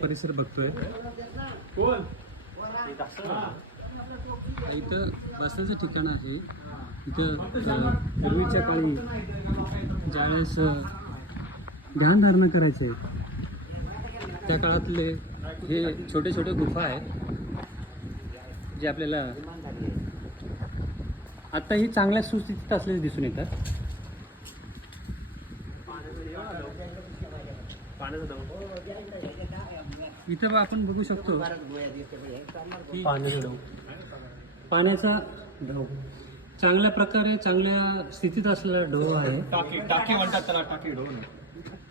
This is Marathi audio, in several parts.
परिसर बघतोय. इथं बसायचं ठिकाण आहे. इथं पूर्वीच्या काळी ज्यावेळेस ध्यानधारणा करायचे त्या काळातले हे छोटे छोटे गुफा आहेत जे आपल्याला आता ही चांगल्या सुस्थितीत असलेले दिसून येतात. इथं आपण बघू शकतो. की पाण्याचा ढव चांगल्या प्रकारे चांगल्या स्थितीत असलेला ढव आहे. टाकी टाकी म्हणतात त्याला टाकी ढोल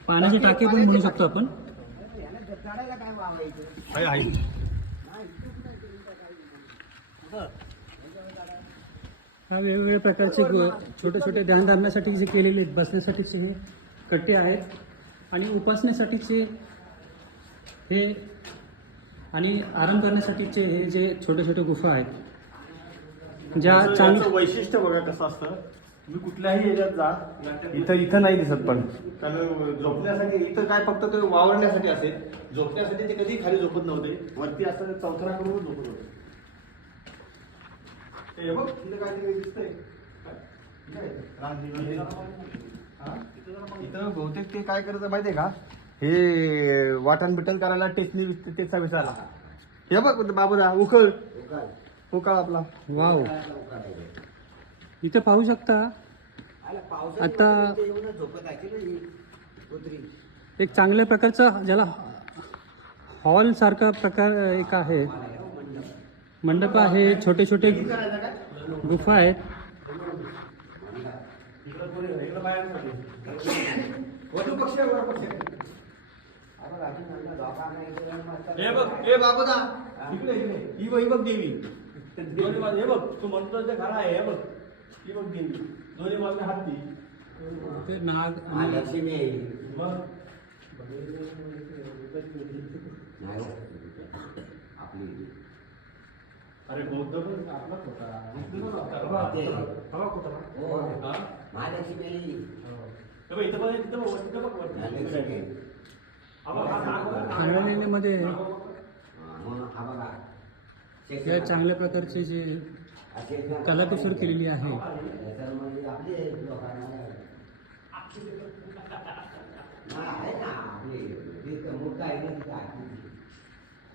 पाण्याचे टाके पण म्हणू शकतो आपण. हा वेगवेगळ्या प्रकारचे छोटे छोटे ध्यानधारणासाठी जे केलेले आहेत बसण्यासाठीचे हे कट्टे आहेत. आणि उपासनेसाठीचे हे आणि आराम करण्यासाठीचे हे जे छोटे छोटे गुफा आहेत ज्या चांग याचं वैशिष्ट्य बघा कसं असतं. तुम्ही कुठल्याही एरियात जा. इथं इथं नाही दिसत पण. कारण झोपण्यासाठी इथं काय फक्त ते वावरण्यासाठी असेल. झोपण्यासाठी ते कधी खाली झोपत नव्हते. वरती असं चौथरा करून झोपत होते. ते हे बघ दिसतंय. काय? हा? इथं बहुतेक ते काय करायचं माहितीये का? हे वाटण बिटण करायला टेचणी तेचा विचारला हे बघ बाबूदा उखळ. उकाळ आपला. वाव. इथं पाहू शकता. आता एक चांगल्या प्रकारचा ज्याला हॉल सारखा प्रकार एक आहे. मंडप आहे छोटे छोटे गुफा आहेत. हे बघ हे बाबूदा. इकडे इकडे. ही बघ ही बघ देवी. दोन्ही बाजू हे बघ तू म्हणतो ते खरा आहे हे बघ. ही बघ देवी. दोन्ही बाजूने हाती ते नाग आणि मग? अरे बौद्ध पण आपलाच होता हवा हवा होता ना? हा? हे. बघ, इथं बघ तिथं बघ तिथं बघ. वरती. हवा, हा, नाग बघ, नाग. खांडवलेमध्ये या चांगल्या प्रकारचे जे कलाकुसर केलेली आहे. नाही, त्याचं structure बघ ना.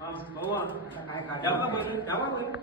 हा, भाऊ हा. ठेवा पहिलं, ठेवा पहिलं.